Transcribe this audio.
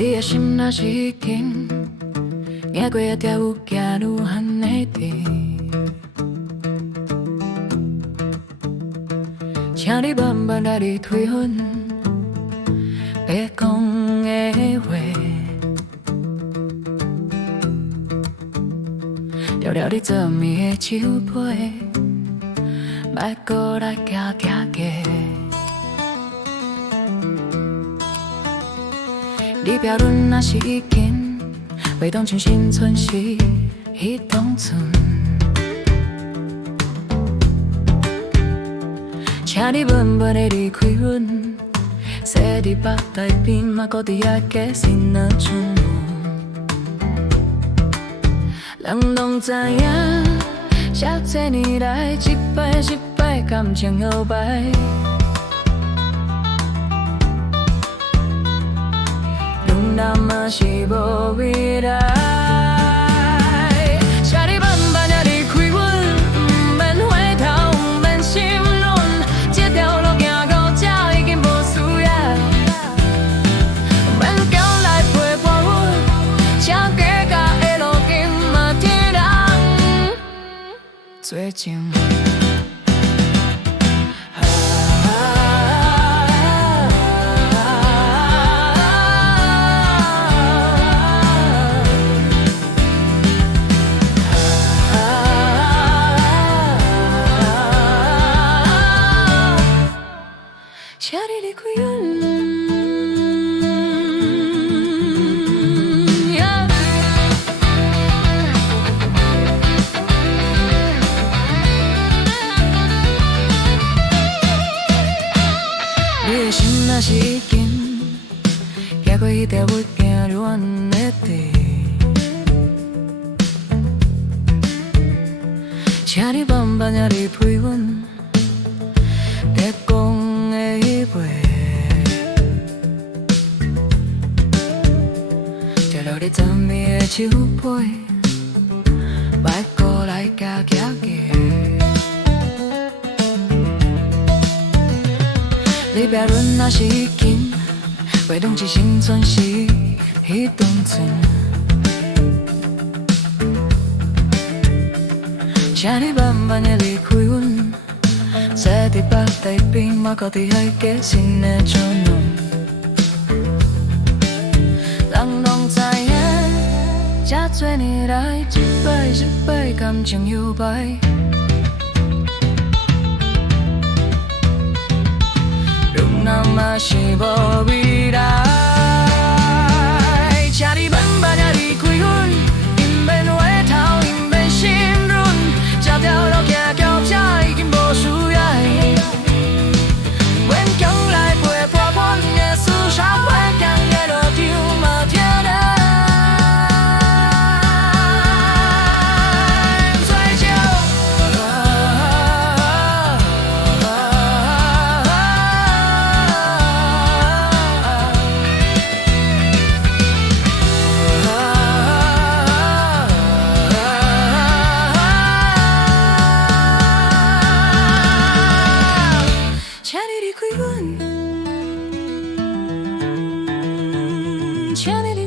Dia sim na chikin nghe quê theo kia nu han nê ti cha đi bầm bầm đã đi thui hơn bé không nghe về đeo đeo đi giờ mi chiếu bôi mai cô đã kia kia kia你标准那是一件未动情心存是一动存请你问问的离开阮说你北台边嘛个底下嘅心那冲动人拢知影下这年来一摆感情摇摆那么是无未来，请你慢慢地离开阮，不免回头，不免心软，这条路行到这已经无需要，免强来陪伴阮，请加甲的路径嘛天人做情。请你离开阮，你的心若是已经行过迄条不行远的地，请你慢慢地离开阮，别讲。掉落你昨暝的手背，莫过来夹夹夹。你标准若是已经未动之心存是彼当存，请你慢慢的离开阮。说伫北台边，莫搁伫海加新的冲动。人拢知影，这多年来一摆感情摇摆，如那嘛是无未来。请你慢慢地离开阮，不免回头，不免心软，这条路行到这已经无需要。请你离开阮，请你。